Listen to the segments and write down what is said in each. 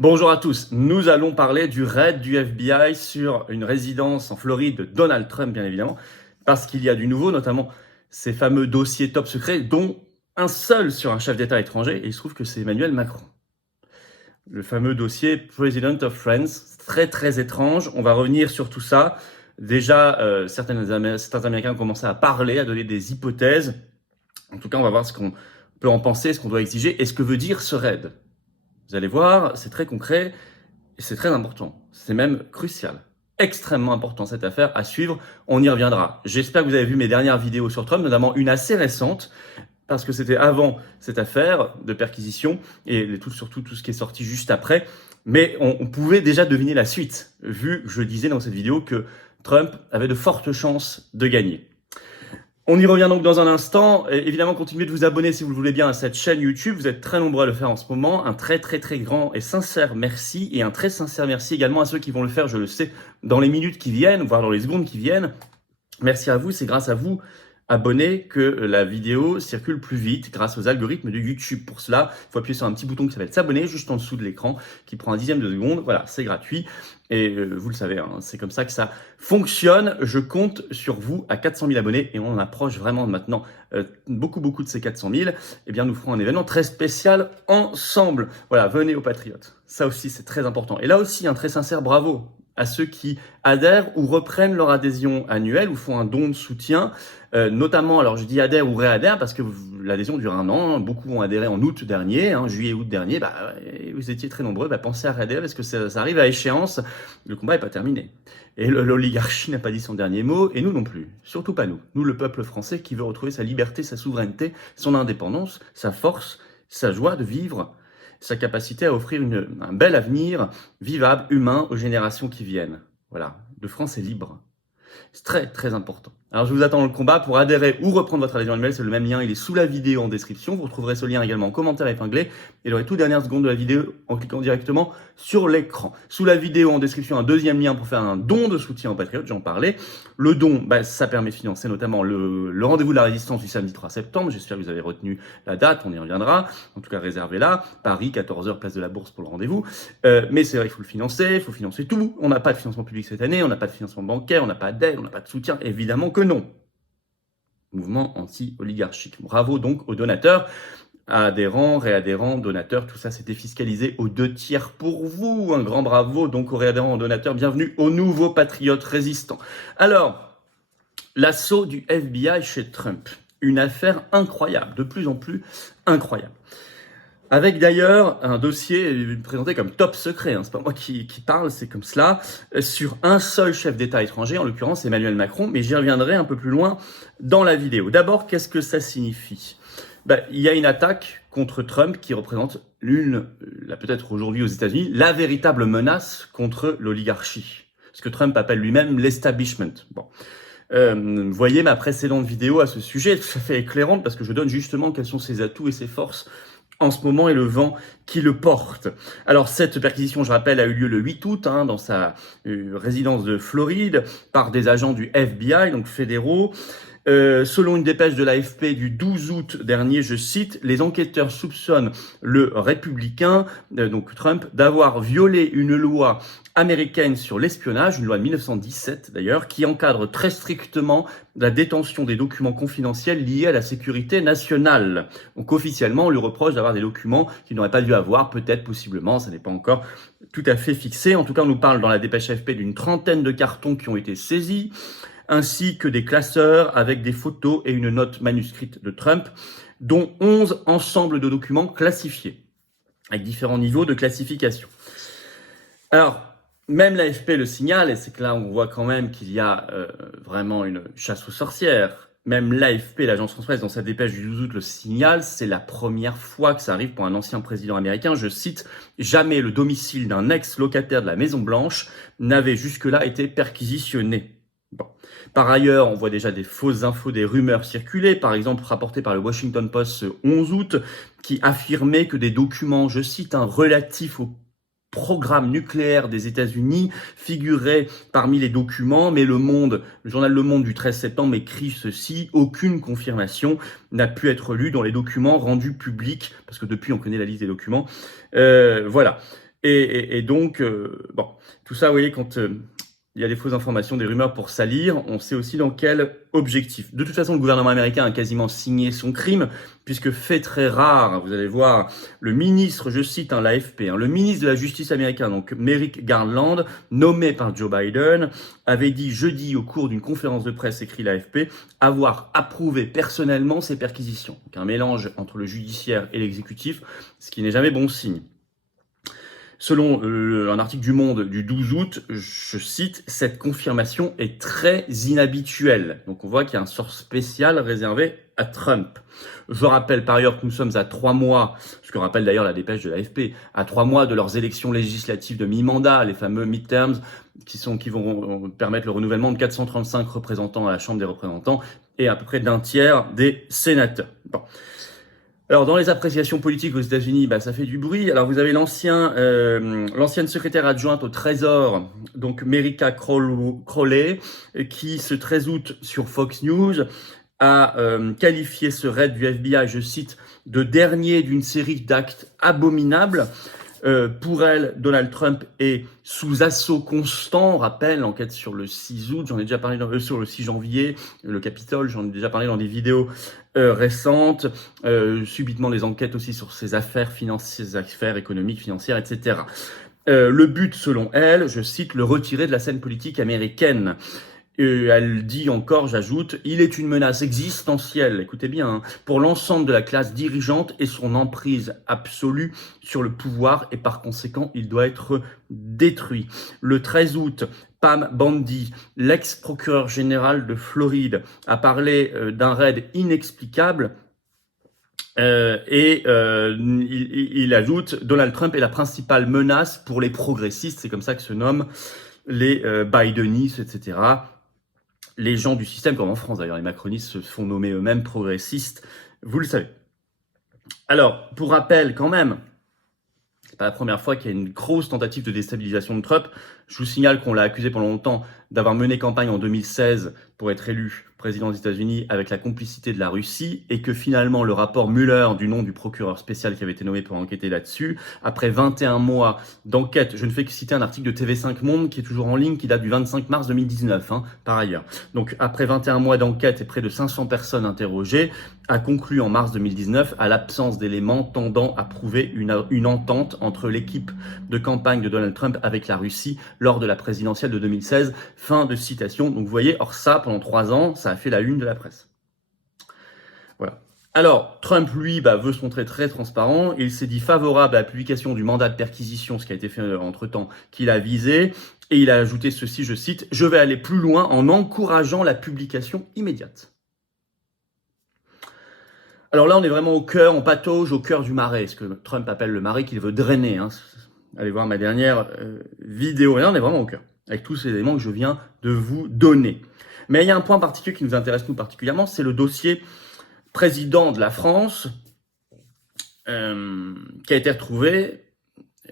Bonjour à tous, nous allons parler du raid du FBI sur une résidence en Floride de Donald Trump, bien évidemment, parce qu'il y a du nouveau, notamment ces fameux dossiers top secrets, dont un seul sur un chef d'État étranger, et il se trouve que c'est Emmanuel Macron. Le fameux dossier President of France, très très étrange, on va revenir sur tout ça. Déjà, certains Américains ont commencé à parler, à donner des hypothèses. En tout cas, on va voir ce qu'on peut en penser, ce qu'on doit exiger, et ce que veut dire ce raid. Vous allez voir, c'est très concret et c'est très important. C'est même crucial. Extrêmement important cette affaire à suivre. On y reviendra. J'espère que vous avez vu mes dernières vidéos sur Trump, notamment une assez récente, parce que c'était avant cette affaire de perquisition et surtout tout ce qui est sorti juste après. Mais on pouvait déjà deviner la suite, vu que je disais dans cette vidéo que Trump avait de fortes chances de gagner. On y revient donc dans un instant. Et évidemment, continuez de vous abonner si vous le voulez bien à cette chaîne YouTube. Vous êtes très nombreux à le faire en ce moment. Un très très très grand et sincère merci. Et un très sincère merci également à ceux qui vont le faire, je le sais, dans les minutes qui viennent, voire dans les secondes qui viennent. Merci à vous, c'est grâce à vous, abonnés, que la vidéo circule plus vite grâce aux algorithmes de YouTube. Pour cela, il faut appuyer sur un petit bouton qui s'appelle s'abonner juste en dessous de l'écran, qui prend un dixième de seconde. Voilà, c'est gratuit. Et vous le savez, hein, c'est comme ça que ça fonctionne. Je compte sur vous à 400 000 abonnés et on en approche vraiment maintenant beaucoup de ces 400 000. Eh bien, nous ferons un événement très spécial ensemble. Voilà, venez aux Patriotes. Ça aussi, c'est très important. Et là aussi, un très sincère bravo à ceux qui adhèrent ou reprennent leur adhésion annuelle ou font un don de soutien, notamment, alors je dis adhère ou réadhère parce que l'adhésion dure un an, beaucoup ont adhéré en août dernier, juillet-août dernier, vous étiez très nombreux, pensez à réadhérer parce que ça arrive à échéance, le combat n'est pas terminé. Et l'oligarchie n'a pas dit son dernier mot, et nous non plus, surtout pas nous, le peuple français qui veut retrouver sa liberté, sa souveraineté, son indépendance, sa force, sa joie de vivre, sa capacité à offrir un bel avenir vivable, humain aux générations qui viennent. Voilà, de France est libre. C'est très très important. Alors je vous attends dans le combat. Pour adhérer ou reprendre votre adhésion annuelle, c'est le même lien, il est sous la vidéo en description. Vous retrouverez ce lien également en commentaire épinglé et dans les toutes dernières secondes de la vidéo en cliquant directement sur l'écran. Sous la vidéo en description, un deuxième lien pour faire un don de soutien aux Patriotes, j'en parlais. Le don, ça permet de financer notamment le rendez-vous de la résistance du samedi 3 septembre. J'espère que vous avez retenu la date, on y reviendra. En tout cas, réservez-la. Paris, 14h, place de la Bourse pour le rendez-vous. Mais c'est vrai, il faut le financer, il faut financer tout. On n'a pas de financement public cette année, on n'a pas de financement bancaire, on n'a pas d'aide, on n'a pas de soutien, évidemment que non. Mouvement anti-oligarchique. Bravo donc aux donateurs, adhérents, réadhérents, donateurs, tout ça c'est défiscalisé aux 2/3 pour vous. Un grand bravo donc aux réadhérents, aux donateurs, bienvenue aux nouveaux patriotes résistants. Alors, l'assaut du FBI chez Trump, une affaire incroyable, de plus en plus incroyable. Avec d'ailleurs un dossier présenté comme top secret, c'est pas moi qui parle, c'est comme cela, sur un seul chef d'État étranger, en l'occurrence Emmanuel Macron, mais j'y reviendrai un peu plus loin dans la vidéo. D'abord, qu'est-ce que ça signifie ? Il y a une attaque contre Trump qui représente peut-être aujourd'hui aux États-Unis, la véritable menace contre l'oligarchie. Ce que Trump appelle lui-même l'establishment. Bon. Voyez ma précédente vidéo à ce sujet, tout à fait éclairante parce que je donne justement quels sont ses atouts et ses forces en ce moment et le vent qui le porte. Alors cette perquisition, je rappelle, a eu lieu le 8 août dans sa résidence de Floride par des agents du FBI, donc fédéraux. Selon une dépêche de l'AFP du 12 août dernier, je cite, les enquêteurs soupçonnent le républicain, donc Trump, d'avoir violé une loi américaine sur l'espionnage, une loi de 1917 d'ailleurs, qui encadre très strictement la détention des documents confidentiels liés à la sécurité nationale. Donc officiellement, on lui reproche d'avoir des documents qu'il n'aurait pas dû avoir, peut-être, possiblement, ça n'est pas encore tout à fait fixé. En tout cas, on nous parle dans la dépêche AFP d'une trentaine de cartons qui ont été saisis, ainsi que des classeurs avec des photos et une note manuscrite de Trump, dont 11 ensembles de documents classifiés, avec différents niveaux de classification. Alors, même l'AFP le signale, et c'est que là on voit quand même qu'il y a vraiment une chasse aux sorcières. Même l'AFP, l'agence France-Presse, dans sa dépêche du 12 août le signale, c'est la première fois que ça arrive pour un ancien président américain. Je cite, « Jamais le domicile d'un ex-locataire de la Maison-Blanche n'avait jusque-là été perquisitionné ». Bon. Par ailleurs, on voit déjà des fausses infos, des rumeurs circuler, par exemple rapportées par le Washington Post ce 11 août, qui affirmait que des documents, je cite, relatifs au programme nucléaire des États-Unis figurait parmi les documents, mais le journal Le Monde du 13 septembre écrit ceci, aucune confirmation n'a pu être lue dans les documents rendus publics, parce que depuis on connaît la liste des documents. Voilà. Et donc, bon, tout ça, vous voyez, quand il y a des fausses informations, des rumeurs pour salir, on sait aussi dans quel objectif. De toute façon, le gouvernement américain a quasiment signé son crime, puisque fait très rare, vous allez voir, le ministre, je cite l'AFP, le ministre de la Justice américain, donc Merrick Garland, nommé par Joe Biden, avait dit jeudi au cours d'une conférence de presse, écrit l'AFP, avoir approuvé personnellement ces perquisitions. Donc un mélange entre le judiciaire et l'exécutif, ce qui n'est jamais bon signe. Selon un article du Monde du 12 août, je cite, cette confirmation est très inhabituelle. Donc on voit qu'il y a un sort spécial réservé à Trump. Je rappelle par ailleurs que nous sommes à 3 mois, ce que rappelle d'ailleurs la dépêche de l'AFP, à 3 mois de leurs élections législatives de mi-mandat, les fameux midterms, qui vont permettre le renouvellement de 435 représentants à la Chambre des représentants et à peu près d'un tiers des sénateurs. Bon. Alors, dans les appréciations politiques aux États-Unis, ça fait du bruit. Alors, vous avez l'ancienne secrétaire adjointe au Trésor, donc Merica Crowley, qui, ce 13 août, sur Fox News, a qualifié ce raid du FBI, je cite, de dernier d'une série d'actes abominables. Pour elle, Donald Trump est sous assaut constant. On rappelle l'enquête sur le 6 août, j'en ai déjà parlé sur le 6 janvier, le Capitole, j'en ai déjà parlé dans des vidéos récentes. Subitement les enquêtes aussi sur ses affaires financières, ses affaires économiques, financières, etc. Le but, selon elle, je cite, le retirer de la scène politique américaine. Elle dit encore, j'ajoute, il est une menace existentielle, écoutez bien, pour l'ensemble de la classe dirigeante et son emprise absolue sur le pouvoir et par conséquent, il doit être détruit. Le 13 août, Pam Bondi, l'ex-procureur général de Floride, a parlé d'un raid inexplicable. Il ajoute, Donald Trump est la principale menace pour les progressistes, c'est comme ça que se nomment les Bidenistes, etc., les gens du système, comme en France d'ailleurs, les macronistes se font nommer eux-mêmes progressistes, vous le savez. Alors, pour rappel quand même, c'est pas la première fois qu'il y a une grosse tentative de déstabilisation de Trump. Je vous signale qu'on l'a accusé pendant longtemps d'avoir mené campagne en 2016 pour être élu président des États-Unis avec la complicité de la Russie et que finalement le rapport Mueller, du nom du procureur spécial qui avait été nommé pour enquêter là-dessus, après 21 mois d'enquête, je ne fais que citer un article de TV5 Monde qui est toujours en ligne, qui date du 25 mars 2019, par ailleurs. Donc après 21 mois d'enquête et près de 500 personnes interrogées, a conclu en mars 2019 à l'absence d'éléments tendant à prouver une entente entre l'équipe de campagne de Donald Trump avec la Russie lors de la présidentielle de 2016. Fin de citation. Donc vous voyez, or ça, pendant 3 ans, ça a fait la une de la presse. Voilà. Alors, Trump, lui, veut se montrer très transparent. Il s'est dit favorable à la publication du mandat de perquisition, ce qui a été fait entre-temps, qu'il a visé. Et il a ajouté ceci, je cite, « Je vais aller plus loin en encourageant la publication immédiate ». Alors là, on est vraiment au cœur, on patauge au cœur du marais, ce que Trump appelle le marais qu'il veut drainer. Allez voir ma dernière vidéo. Et là, on est vraiment au cœur, avec tous ces éléments que je viens de vous donner. Mais il y a un point particulier qui nous intéresse nous particulièrement, c'est le dossier président de la France, qui a été retrouvé,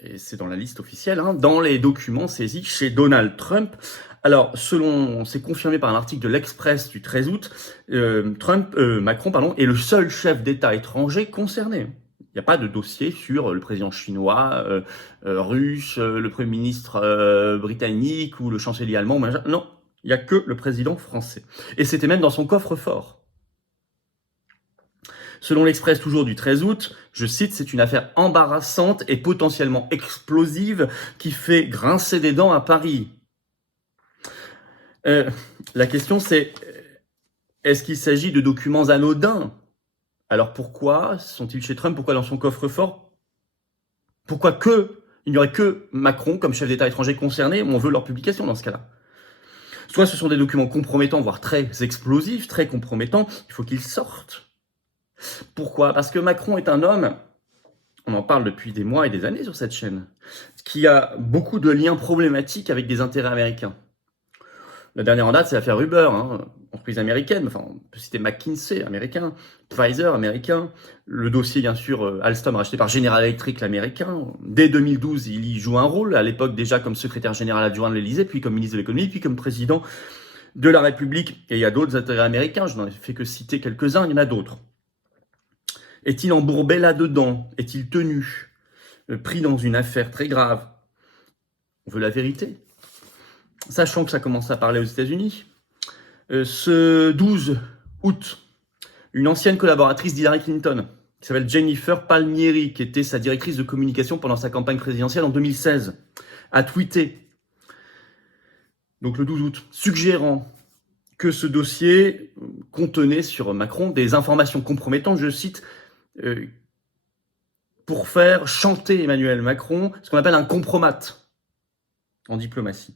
et c'est dans la liste officielle, dans les documents saisis chez Donald Trump. Alors, c'est confirmé par un article de l'Express du 13 août, Macron est le seul chef d'État étranger concerné. Il n'y a pas de dossier sur le président chinois, russe, le Premier ministre britannique ou le chancelier allemand. Non, il n'y a que le président français. Et c'était même dans son coffre-fort. Selon l'Express toujours du 13 août, je cite, c'est une affaire embarrassante et potentiellement explosive qui fait grincer des dents à Paris. La question c'est, est-ce qu'il s'agit de documents anodins? Alors pourquoi sont-ils chez Trump? Pourquoi dans son coffre-fort? Pourquoi il n'y aurait que Macron comme chef d'État étranger concerné? On veut leur publication dans ce cas-là. Soit ce sont des documents compromettants, voire très explosifs, très compromettants, il faut qu'ils sortent. Pourquoi? Parce que Macron est un homme, on en parle depuis des mois et des années sur cette chaîne, qui a beaucoup de liens problématiques avec des intérêts américains. La dernière en date, c'est l'affaire Uber, entreprise américaine, on peut citer McKinsey, américain, Pfizer, américain, le dossier, bien sûr, Alstom racheté par General Electric, l'américain. Dès 2012, il y joue un rôle, à l'époque déjà comme secrétaire général adjoint de l'Élysée, puis comme ministre de l'économie, puis comme président de la République. Et il y a d'autres intérêts américains, je n'en ai fait que citer quelques-uns, il y en a d'autres. Est-il embourbé là-dedans? Est-il tenu? pris dans une affaire très grave. On veut la vérité. Sachant que ça commence à parler aux États-Unis. Ce 12 août, une ancienne collaboratrice d'Hillary Clinton, qui s'appelle Jennifer Palmieri, qui était sa directrice de communication pendant sa campagne présidentielle en 2016, a tweeté, donc le 12 août, suggérant que ce dossier contenait sur Macron des informations compromettantes, je cite, pour faire chanter Emmanuel Macron, ce qu'on appelle un compromat en diplomatie.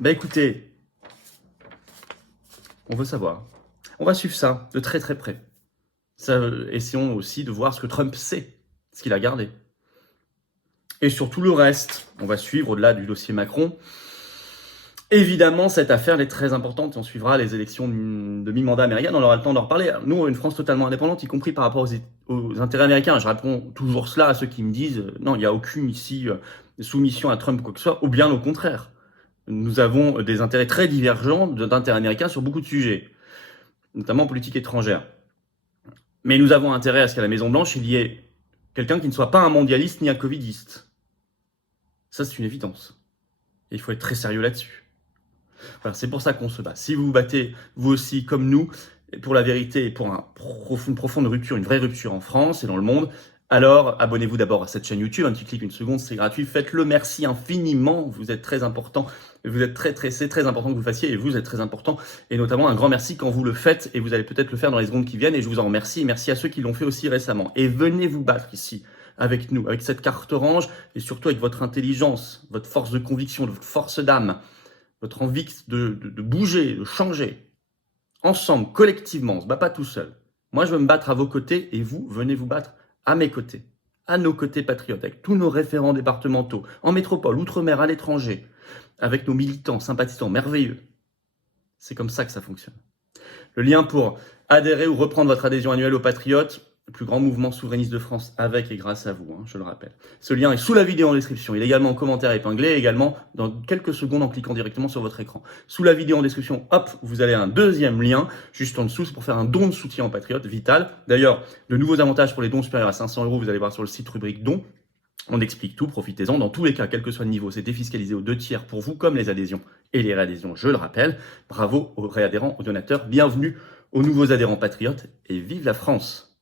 Ben écoutez, on veut savoir. On va suivre ça de très très près. Essayons aussi de voir ce que Trump sait, ce qu'il a gardé. Et sur tout le reste, on va suivre au-delà du dossier Macron. Évidemment, cette affaire elle est très importante. On suivra les élections de mi-mandat américaines. On aura le temps d'en reparler. Nous, une France totalement indépendante, y compris par rapport aux intérêts américains. Je réponds toujours cela à ceux qui me disent non, il n'y a aucune ici soumission à Trump ou quoi que ce soit, ou bien au contraire. Nous avons des intérêts très divergents d'intérêts américains sur beaucoup de sujets, notamment en politique étrangère. Mais nous avons intérêt à ce qu'à la Maison-Blanche, il y ait quelqu'un qui ne soit pas un mondialiste ni un covidiste. Ça, c'est une évidence. Et il faut être très sérieux là-dessus. Voilà, c'est pour ça qu'on se bat. Si vous vous battez, vous aussi, comme nous, pour la vérité et pour une profonde rupture, une vraie rupture en France et dans le monde, alors abonnez-vous d'abord à cette chaîne YouTube, un petit clic, une seconde, c'est gratuit. Faites-le, merci infiniment. Vous êtes très important. C'est très important que vous fassiez et vous êtes très important. Et notamment un grand merci quand vous le faites et vous allez peut-être le faire dans les secondes qui viennent et je vous en remercie. Et merci à ceux qui l'ont fait aussi récemment. Et venez vous battre ici avec nous, avec cette carte orange et surtout avec votre intelligence, votre force de conviction, votre force d'âme, votre envie de bouger, de changer. Ensemble, collectivement, on se bat pas tout seul. Moi, je veux me battre à vos côtés et vous, venez vous battre à mes côtés, à nos côtés patriotes, avec tous nos référents départementaux, en métropole, outre-mer, à l'étranger, avec nos militants, sympathisants merveilleux. C'est comme ça que ça fonctionne. Le lien pour adhérer ou reprendre votre adhésion annuelle aux Patriotes, le plus grand mouvement souverainiste de France, avec et grâce à vous, je le rappelle. Ce lien est sous la vidéo en description. Il est également en commentaire épinglé, et également dans quelques secondes en cliquant directement sur votre écran. Sous la vidéo en description, hop, vous allez à un deuxième lien, juste en dessous, c'est pour faire un don de soutien aux Patriotes, vital. D'ailleurs, de nouveaux avantages pour les dons supérieurs à 500 €, vous allez voir sur le site rubrique dons. On explique tout, profitez-en. Dans tous les cas, quel que soit le niveau, c'est défiscalisé aux 2/3 pour vous, comme les adhésions et les réadhésions, je le rappelle. Bravo aux réadhérents, aux donateurs. Bienvenue aux nouveaux adhérents patriotes et vive la France!